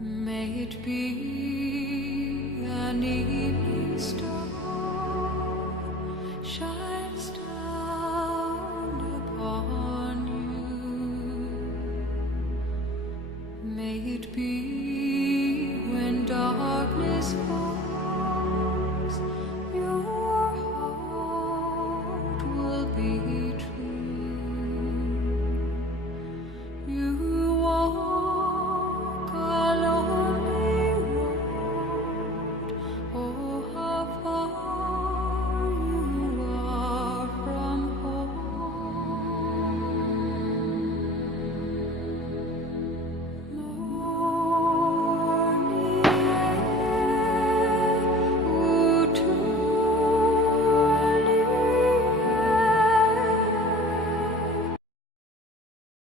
May it be an evening star shines down upon you. May it be